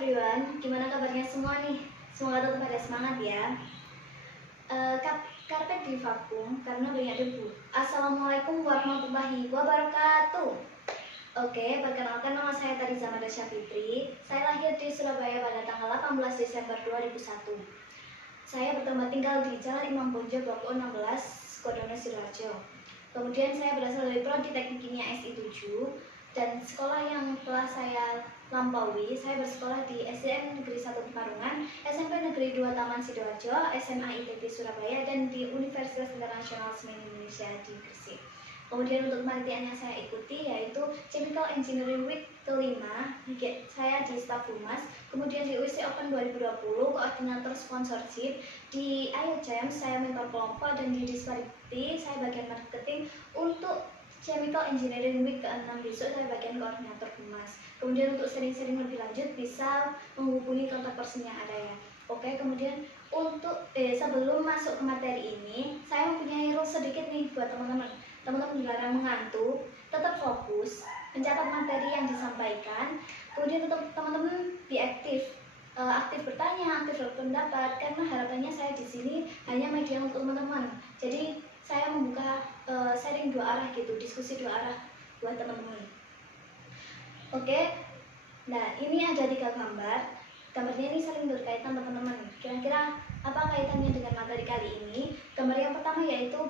everyone, gimana kabarnya semua nih? Semoga tetap pada semangat ya. Carpe diem vacuum karena banyak debu. Assalamualaikum warahmatullahi wabarakatuh. Oke, perkenalkan nama saya Tariza Madasya Fitri. Saya lahir di Surabaya pada tanggal 18 Desember 2001. Saya bertempat tinggal di Jalan Imam Bonjol Blok 16, Kodono Sidoarjo. Kemudian saya berasal dari Prodi Teknik Kimia SI 7 dan sekolah yang telah saya lampaui, saya bersekolah di SDN Negeri 1 Petarungan, SMP Negeri 2 Taman Sidoarjo, SMA ITB Surabaya, dan di Universitas Internasional Semen Indonesia di Gresik. Kemudian untuk kepanitiaan yang saya ikuti yaitu Chemical Engineering Week kelima, saya di staf humas. Kemudian di UIC Open 2020, koordinator sponsorship. Di IOCM saya mentor kelompok, dan di Disparity saya bagian marketing. Untuk Chemical Engineering Week ke-6 besok saya bagian koordinator humas. Kemudian untuk sering-sering lebih lanjut bisa menghubungi kontak person yang ada ya. Oke, kemudian untuk sebelum masuk ke materi ini, saya mempunyai rules sedikit nih buat teman-teman. Teman-teman dilarang mengantuk, tetap fokus, mencatat materi yang disampaikan. Kemudian tetap teman-teman aktif bertanya, aktif berpendapat, karena harapannya saya di sini hanya media untuk teman-teman. Jadi saya membuka sharing dua arah gitu, diskusi dua arah buat teman-teman. Oke, nah ini ada 3 gambar. Gambarnya ini saling berkaitan teman-teman. Kira-kira apa kaitannya dengan materi kali ini? Gambar yang pertama yaitu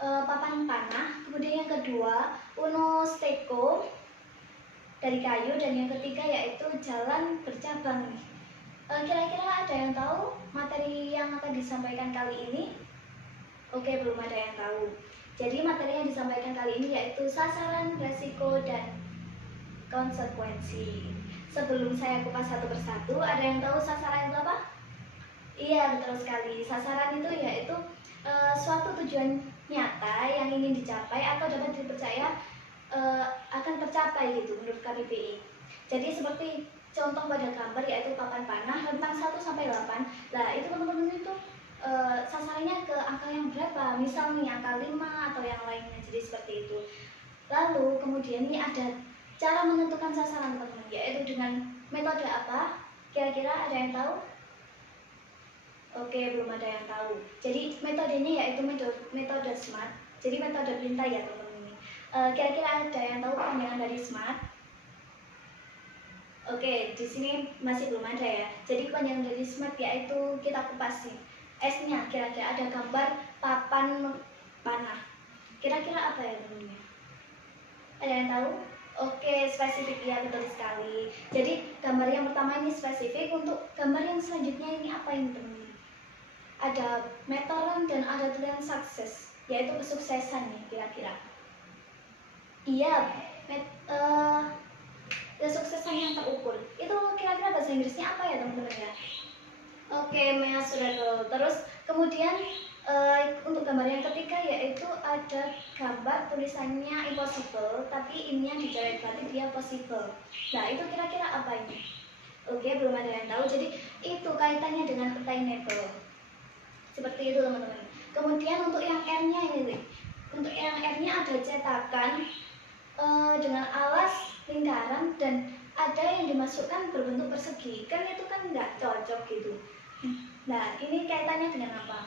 papan panah, kemudian yang kedua Uno Steko dari kayu, dan yang ketiga yaitu jalan bercabang. Kira-kira ada yang tahu materi yang akan disampaikan kali ini? Oke, belum ada yang tahu. Jadi materi yang disampaikan kali ini yaitu sasaran, resiko, dan konsekuensi. Sebelum saya kupas satu persatu, ada yang tahu sasaran itu apa? Iya, betul sekali. Sasaran itu yaitu suatu tujuan nyata yang ingin dicapai atau dapat dipercaya akan tercapai gitu menurut KBBI. Jadi seperti contoh pada gambar yaitu papan panah rentang 1 sampai 8. Nah, itu teman-teman itu sasarannya ke angka yang berapa? Misal nih angka 5 atau yang lainnya. Jadi seperti itu. Lalu kemudian ini ada cara menentukan sasaran teman-teman, yaitu dengan metode apa? Kira-kira ada yang tahu? Oke, belum ada yang tahu. Jadi metodenya yaitu metode SMART. Jadi metode perintah ya teman-teman ini. Kira-kira ada yang tahu kepanjangan dari SMART? Oke, di sini masih belum ada ya. Jadi kepanjangan dari SMART yaitu kita kupas nih. S-nya kira-kira ada gambar papan panah. Kira-kira apa ya teman-teman? Ada yang tahu? Oke, spesifik ya, betul sekali. Jadi gambar yang pertama ini spesifik. Untuk gambar yang selanjutnya ini apa ini teman-teman? Ada meteran dan ada tulisan sukses, yaitu kesuksesan nih kira-kira. Iya, kesuksesan yang terukur. Itu kira-kira bahasa Inggrisnya apa ya teman-teman ya? Oke, measurable. Terus kemudian untuk gambar yang ketiga yaitu ada gambar tulisannya impossible, tapi ini yang dicoret berarti dia possible. Nah, itu kira-kira apa ini? Oke, belum ada yang tahu. Jadi itu kaitannya dengan attainable. Seperti itu teman-teman. Kemudian untuk yang R-nya ini, untuk yang R-nya ada cetakan dengan alas lingkaran dan ada yang dimasukkan berbentuk persegi. Kan itu kan nggak cocok gitu. Nah, ini kaitannya dengan apa?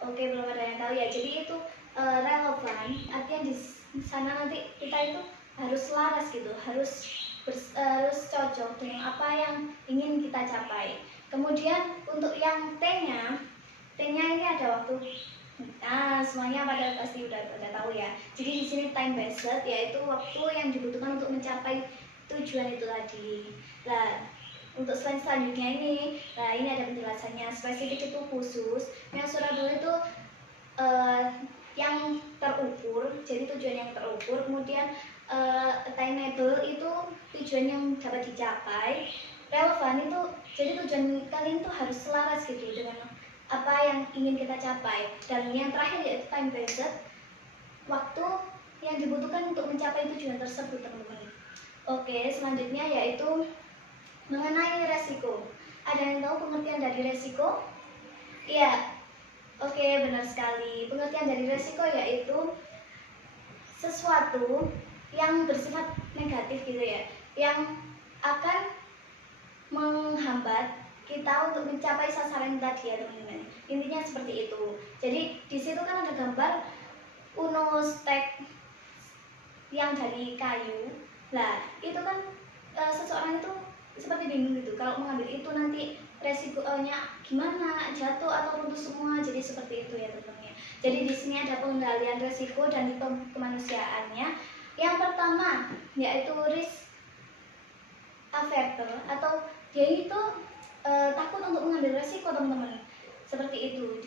Oke, belum ada yang tahu ya. Jadi itu relevan, artinya di sana nanti kita itu harus selaras gitu, harus cocok dengan apa yang ingin kita capai. Kemudian untuk yang T-nya ini ada waktu. Nah, semuanya pada pasti udah tahu ya. Jadi di sini time based, yaitu waktu yang dibutuhkan untuk mencapai tujuan itu tadi. Nah, untuk slide selanjutnya ini, nah ini ada penjelasannya. Spesifik itu khusus, measurable itu yang terukur, jadi tujuan yang terukur. Kemudian attainable itu tujuan yang dapat dicapai. Relevan itu jadi tujuan kalian itu harus selaras gitu dengan apa yang ingin kita capai. Dan yang terakhir yaitu time based, waktu yang dibutuhkan untuk mencapai tujuan tersebut teman-teman. Oke, selanjutnya yaitu mengenai resiko. Ada yang tahu pengertian dari resiko? Iya. Oke, benar sekali. Pengertian dari resiko yaitu sesuatu yang bersifat negatif gitu ya, yang akan menghambat kita untuk mencapai sasaran tadi ya teman-teman. Intinya seperti itu. Jadi di situ kan ada gambar Uno stek yang dari kayu. Nah itu kan seseorang itu seperti bingung gitu. Kalau mengambil itu nanti resikonya gimana, jatuh atau runtuh semua. Jadi seperti itu ya teman-teman. Jadi di sini ada pengendalian resiko dan kemanusiaannya. Yang pertama yaitu risk averter atau dia itu takut untuk mengambil resiko teman-teman. Seperti itu.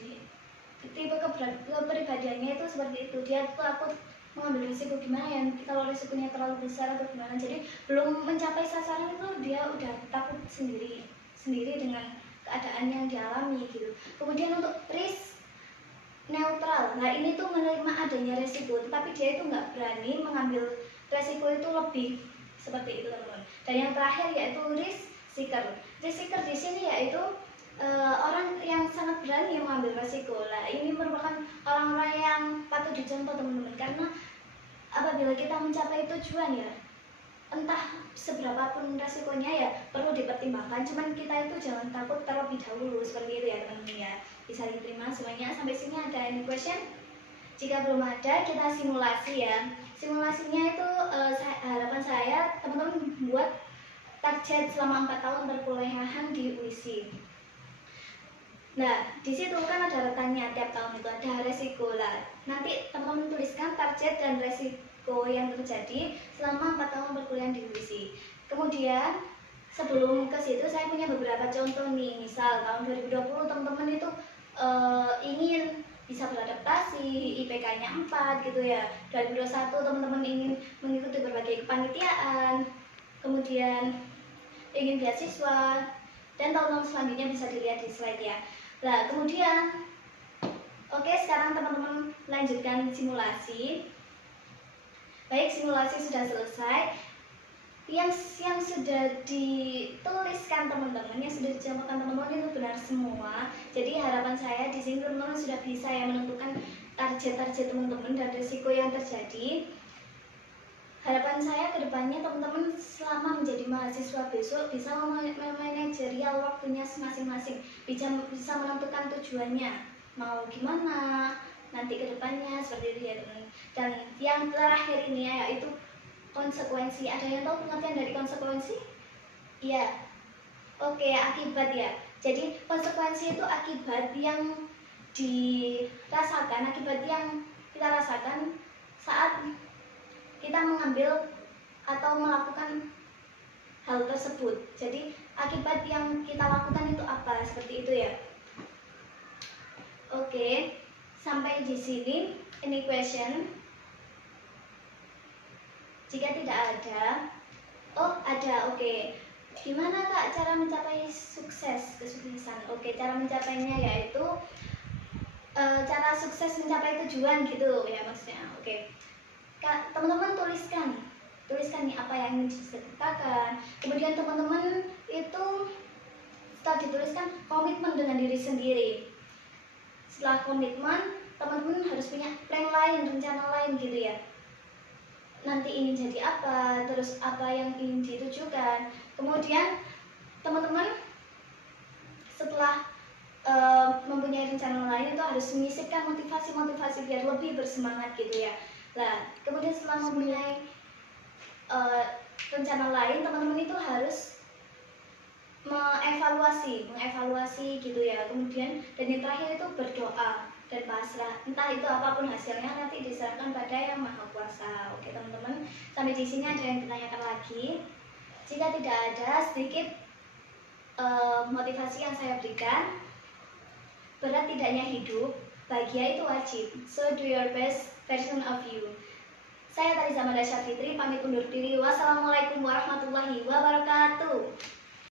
Tipe kepribadiannya itu seperti itu. Dia takut mengambil risiko gimana ya kalau risikonya terlalu besar atau gimana. Jadi belum mencapai sasaran itu dia udah takut sendiri dengan keadaan yang dialami gitu. Kemudian untuk risk neutral, nah ini tuh menerima adanya resiko, tetapi dia itu nggak berani mengambil resiko itu lebih, seperti itu teman-teman. Dan yang terakhir yaitu risk seeker. Risk seeker di sini yaitu orang yang sangat berani mengambil resiko. Nah ini merupakan orang-orang yang patut dicontoh teman-teman, karena apabila kita mencapai tujuan ya, entah seberapapun resikonya ya perlu dipertimbangkan. Cuman kita itu jangan takut terlebih dahulu, seperti itu ya teman-teman ya. Bisa diterima semuanya. Sampai sini ada any question? Jika belum ada, kita simulasi ya. Simulasinya itu harapan saya teman-teman buat target selama 4 tahun perkuliahan di UISI. Nah, di situ kan ada rekannya, tiap tahun itu ada resiko lah. Nanti teman-teman tuliskan target dan resiko yang terjadi selama 4 tahun perkuliahan di UISI. Kemudian sebelum ke situ saya punya beberapa contoh nih. Misal tahun 2020 teman-teman itu ingin bisa beradaptasi, IPK-nya 4 gitu ya. 2021 teman-teman ingin mengikuti berbagai kepanitiaan, kemudian ingin beasiswa, dan tahun-tahun selanjutnya bisa dilihat di slide ya. Nah kemudian oke, sekarang teman-teman lanjutkan simulasi. Baik, simulasi sudah selesai. Yang sudah dituliskan teman-teman, yang sudah dicampurkan teman-teman itu benar semua. Jadi harapan saya di sini teman-teman sudah bisa ya menentukan target-target teman-teman dan risiko yang terjadi. Harapan saya ke depannya teman-teman selama menjadi mahasiswa besok bisa memanajerial waktunya masing-masing, bisa menentukan tujuannya mau gimana nanti ke depannya, seperti itu ya teman. Dan yang terakhir ini ya, yaitu konsekuensi. Ada yang tahu pengertian dari konsekuensi? Iya. Oke, akibat ya. Jadi konsekuensi itu akibat yang dirasakan, akibat yang kita rasakan saat kita mengambil atau melakukan hal tersebut. Jadi akibat yang kita lakukan itu apa, seperti itu ya. Oke, sampai di sini any question? Jika tidak ada, oh ada, oke. Gimana Kak cara mencapai kesuksesan? Oke, cara mencapainya yaitu cara sukses mencapai tujuan gitu ya maksudnya. Oke. Teman-teman tuliskan nih apa yang ingin diceritakan. Kemudian teman-teman itu setelah dituliskan komitmen dengan diri sendiri. Setelah komitmen, teman-teman harus punya plan lain, rencana lain gitu ya. Nanti ingin jadi apa, terus apa yang ingin ditujukan. Kemudian teman-teman setelah mempunyai rencana lain itu harus menyisipkan motivasi biar lebih bersemangat gitu ya. Nah, kemudian setelah mempunyai rencana lain, teman-teman itu harus mengevaluasi gitu ya. Kemudian dan yang terakhir itu berdoa dan pasrah. Entah itu apapun hasilnya nanti diserahkan pada Yang Maha Kuasa. Oke teman-teman, sampai di sini ada yang ditanyakan lagi? Jika tidak ada, sedikit motivasi yang saya berikan. Berat tidaknya hidup, bahagia itu wajib. So do your best version of you. Saya Tariza Madasya Fitri, pamit undur diri. Wassalamualaikum warahmatullahi wabarakatuh.